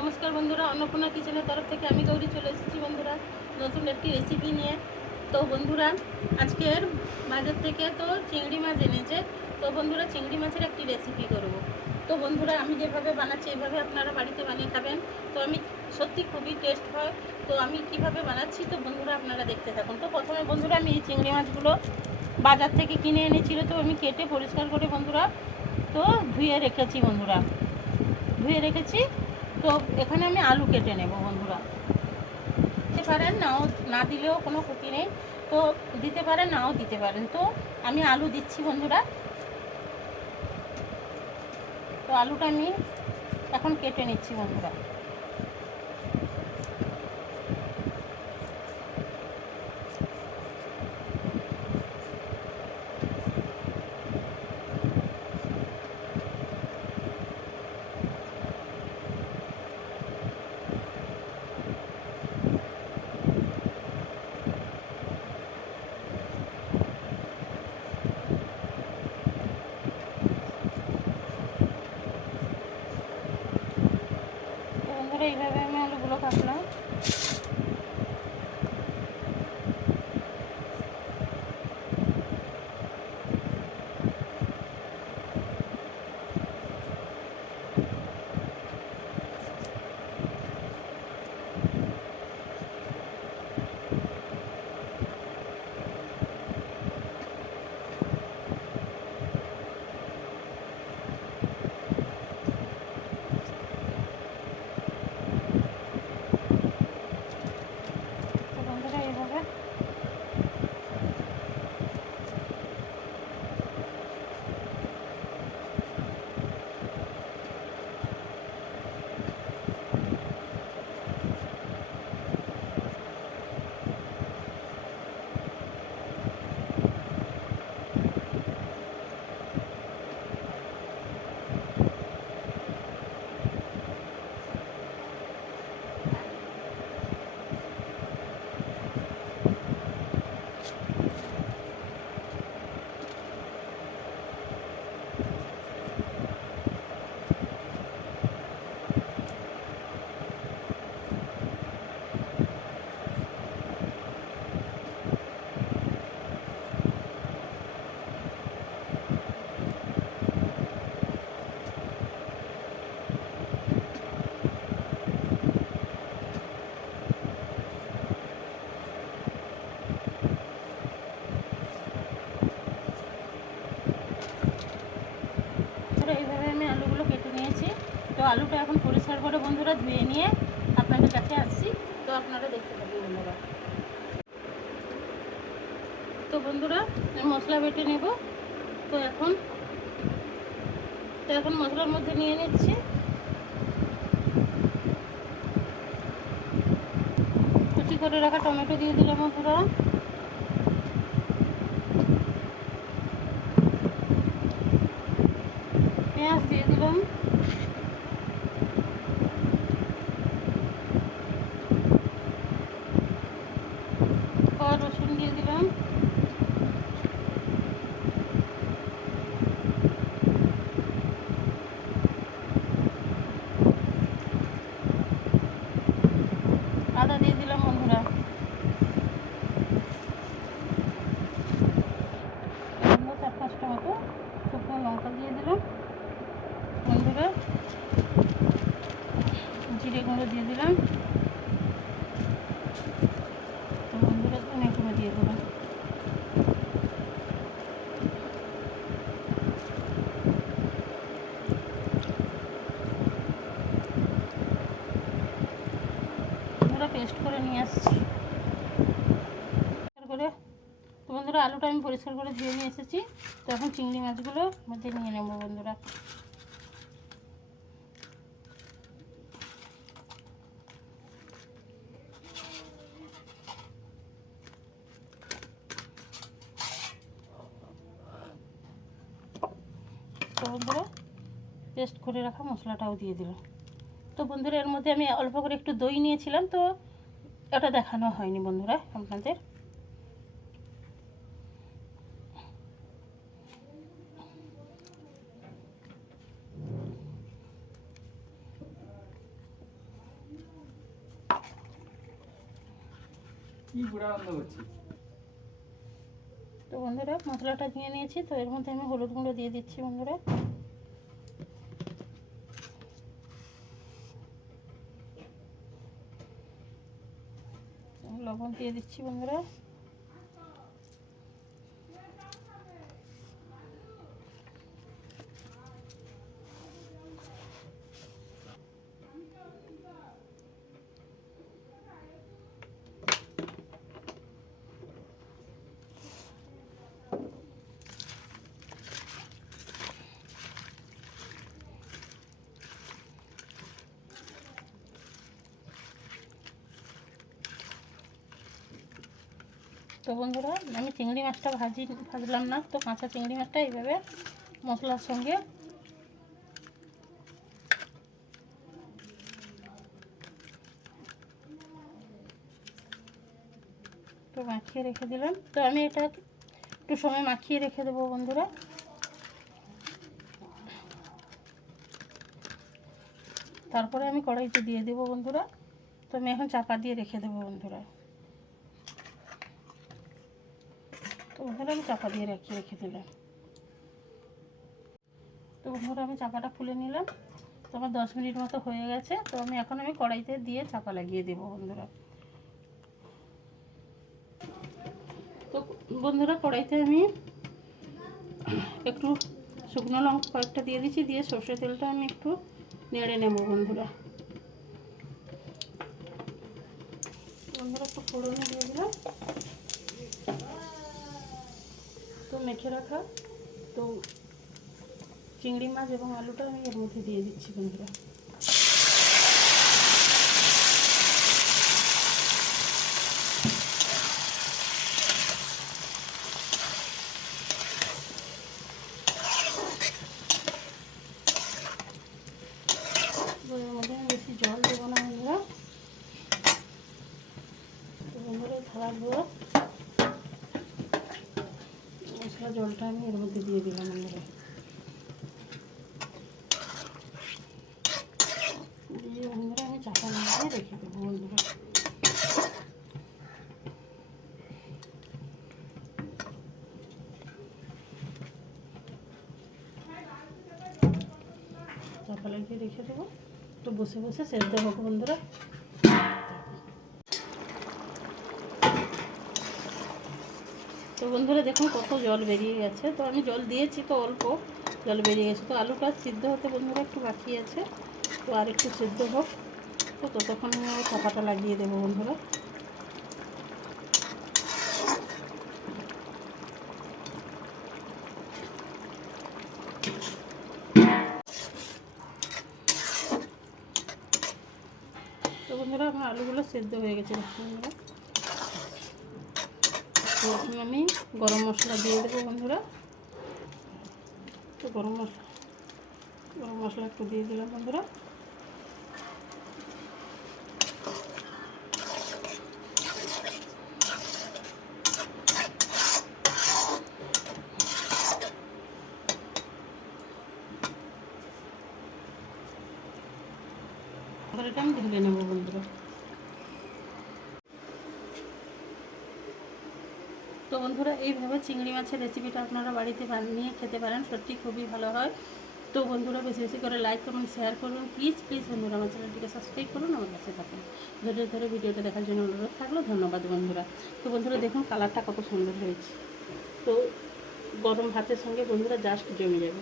নমস্কার বন্ধুরা, অন্নপূর্ণা কিচেনের তরফ থেকে আমি গৌরী চলে এসেছি বন্ধুরা নতুন একটি রেসিপি নিয়ে। তো বন্ধুরা, আজকের বাজার থেকে তো চিংড়ি মাছ এনেছে। তো বন্ধুরা, চিংড়ি মাছের একটি রেসিপি করব। তো বন্ধুরা, আমি যেভাবে বানাচ্ছি এইভাবে আপনারা বাড়িতে বানিয়ে খাবেন। তো আমি সত্যি খুবই টেস্ট হয়। তো আমি কিভাবে বানাচ্ছি তো বন্ধুরা আপনারা দেখতে থাকুন। তো প্রথমে বন্ধুরা, আমি এই চিংড়ি মাছগুলো বাজার থেকে কিনে এনেছিল। তো আমি কেটে পরিষ্কার করে বন্ধুরা তো ধুয়ে রেখেছি বন্ধুরা, ধুয়ে রেখেছি। তো এখানে আমি আলু কেটে নেব বন্ধুরা। দিতে পারেন, নাও না দিলেও কোনো ক্ষতি নেই। তো দিতে পারেন, নাও দিতে পারেন। তো আমি আলু দিচ্ছি বন্ধুরা। তো আলুটা আমি এখন কেটে নিচ্ছি বন্ধুরা। তো বন্ধুরা, এইভাবে আমি আলুগুলো কাটলাম। তো বন্ধুরা, এইভাবে এইভাবে আমি আলুগুলো কেটে নিয়েছি। তো আলুটা এখন পরিষ্কার করে বন্ধুরা ধুয়ে নিয়ে আপনাদের কাছে আসছি। তো আপনারা দেখতে পাবেন বন্ধুরা। তো বন্ধুরা, মশলা বেটে নেব। তো এখন মশলার মধ্যে নিয়ে নিচ্ছি কুচি করে রাখা টমেটো দিয়ে দিলাম বন্ধুরা। পেঁয়াজ দিয়ে দিলাম। রসুন দিয়ে দিলাম। আদা দিয়ে দিলাম বন্ধুরা। চার পাঁচটা মতো শুকনো লঙ্কা দিয়ে দিলাম বন্ধুরা। জিরে গুঁড়ো দিয়ে দিলাম। তো বন্ধুরা, ধনে গুঁড়ো দিয়ে দিলাম। বন্ধুরা, পেস্ট করে নিয়ে আসছি করে। তো বন্ধুরা, আলুটা আমি পরিষ্কার করে ধুয়ে নিয়ে এসেছি। তো এখন চিংড়ি মাছগুলো মধ্যে নিয়ে নেব বন্ধুরা। তো বন্ধুরা, পেস্ট করে রাখা মশলাটাও দিয়ে দিলাম। তো বন্ধুরা, এর মধ্যে আমি অল্প করে একটু দই নিয়েছিলাম। তো ওটা দেখানো হয়নি বন্ধুরা আপনাদের। কি বুড়া রান্না করছিস? তো বন্ধুরা মশলাটা নিয়ে নিয়েছি, তো এর মধ্যে আমি হলুদ গুঁড়ো দিয়ে দিচ্ছি বন্ধুরা। লবণ দিয়ে দিচ্ছি বন্ধুরা। তো বন্ধুরা আমি চিংড়ি মাছটা ভাজলাম না, তো কাঁচা চিংড়ি মাছটা এইভাবে মশলার সঙ্গে তো মাখিয়ে রেখে দিলাম। তো আমি এটা একটু সময় মাখিয়ে রেখে দেবো বন্ধুরা। তারপরে আমি কড়াইতে দিয়ে দেবো বন্ধুরা। তো আমি এখন চাপা দিয়ে রেখে দেবো বন্ধুরা। তো বন্ধুরা আমি চাপা দিয়ে রেখে দিলাম। তো বন্ধুরা আমি চাপাটা খুলে নিলাম। তো আমার 10 মিনিট মতো হয়ে গেছে। তো এখন আমি কড়াইতে দিয়ে চাপা লাগিয়ে দেবো বন্ধুরা। তো বন্ধুরা কড়াইতে আমি একটু শুকনো লঙ্কা কয়েকটা দিয়ে দিচ্ছি, দিয়ে সর্ষে তেলটা আমি একটু নেড়ে নেব বন্ধুরা। বন্ধুরা একটু ফোড়নে দিয়ে দিলাম। তো মেখে রাখা তো চিংড়ি মাছ এবং আলুটা আমি এর মধ্যে দিয়ে দিচ্ছি বন্ধুরা। এর মধ্যে আমি বেশি জল দেবো না বন্ধুরা। তো বন্ধুরা থালার গুঁড়ো মশলা জলটা আমি এর মধ্যে দিয়ে দিলাম বন্ধুরা। দিয়ে বন্ধুরা আমি চাপা লাগিয়ে রেখে দেবো বন্ধুরা। চাপা লাগিয়ে রেখে দেবো। তো বসে বসে সেদ্ধ হোক বন্ধুরা। তো বন্ধুরা দেখুন কত জল বেরিয়ে গেছে। তো আমি জল দিয়েছি, তো অল্প জল বেরিয়ে গেছে। তো আলুটা সিদ্ধ হতে বন্ধুরা একটু বাকি আছে। তো আর একটু সিদ্ধ হোক। তো ততক্ষণ আমি চাপাটা লাগিয়ে দেবো বন্ধুরা। তো বন্ধুরা আমার আলুগুলো সেদ্ধ হয়ে গেছে বন্ধুরা। তো এখন আমি গরম মশলা দিয়ে দেবো বন্ধুরা। তো গরম মশলা একটু দিয়ে দিলাম বন্ধুরা। এবার এটা আমি ঢেলে নেবো বন্ধুরা। তো বন্ধুরা এইভাবে চিংড়ি মাছের রেসিপিটা আপনারা বাড়িতে বানিয়ে খেতে পারেন, সত্যি খুবই ভালো হয়। তো বন্ধুরা বেশি বেশি করে লাইক কমেন্ট শেয়ার করুন, প্লিজ বন্ধুরা আমার চ্যানেলটিকে সাবস্ক্রাইব করুন, আমার কাছে থাকুন। ধরে ধরে ভিডিওটা দেখার জন্য অনুরোধ থাকলো। ধন্যবাদ বন্ধুরা। তো বন্ধুরা দেখুন কালারটা কত সুন্দর হয়েছে। তো গরম ভাতের সঙ্গে বন্ধুরা জাস্ট জমে যাবে।